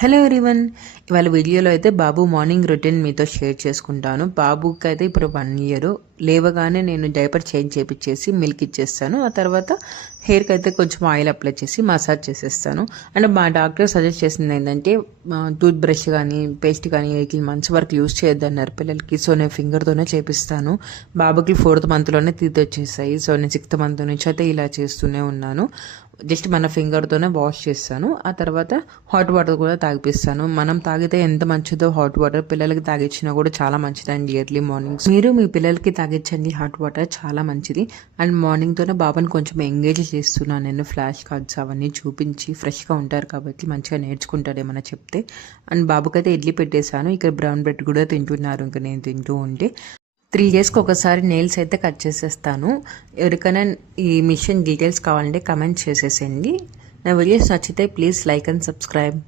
Hello everyone. ఇవాళ వీడియోలో అయితే బాబు మార్నింగ్ రొటీన్ మీతో షేర్ చేసుకుంటాను. బాబుకి అయితే ఇప్పుడు 1 ఇయర్. లేవగానే నేను డైపర్ చేంజ్ చేపించేసి మిల్క్ ఇచ్చేస్తాను. ఆ తర్వాత హెయిర్కి అయితే కొంచెం ఆయిల్ అప్లై చేసి మసాజ్ చేసేస్తాను. అండ్ మా డాక్టర్ సజెస్ట్ చేసింది ఏంటంటే టూత్ బ్రష్ కానీ పేస్ట్ కానీ 18 months వరకు యూజ్ చేయొద్దన్నారు పిల్లలకి. సో నేను ఫింగర్తోనే చేపిస్తాను. బాబుకి 4th monthలోనే తీత్ వచ్చేసాయి. సో నేను 6th month నుంచి అయితే ఇలా చేస్తూనే ఉన్నాను. జస్ట్ మన ఫింగర్తోనే వాష్ చేస్తాను. ఆ తర్వాత హాట్ వాటర్ కూడా తాగిపిస్తాను. మనం తాగితే ఎంత మంచిదో హాట్ వాటర్ పిల్లలకి తాగించినా కూడా చాలా మంచిదండి ఎర్లీ మార్నింగ్స్. మీరు మీ పిల్లలకి తాగించండి హాట్ వాటర్, చాలా మంచిది. అండ్ మార్నింగ్తోనే బాబాని కొంచెం ఎంగేజ్ చేస్తున్నాను నేను. ఫ్లాష్ కార్డ్స్ అవన్నీ చూపించి ఫ్రెష్గా ఉంటారు కాబట్టి మంచిగా నేర్చుకుంటారు ఏమైనా చెప్తే. అండ్ బాబుకైతే ఇడ్లీ పెట్టేశాను. ఇక్కడ బ్రౌన్ బ్రెడ్ కూడా తింటున్నారు ఇంకా నేను తింటూ ఉంటే. 3 daysకి ఒకసారి నెయిల్స్ అయితే కట్ చేసేస్తాను. ఎవరికైనా ఈ మిషన్ డీటెయిల్స్ కావాలంటే కమెంట్ చేసేసేయండి. నా వీడియోస్ నచ్చితే ప్లీజ్ లైక్ అండ్ సబ్స్క్రైబ్.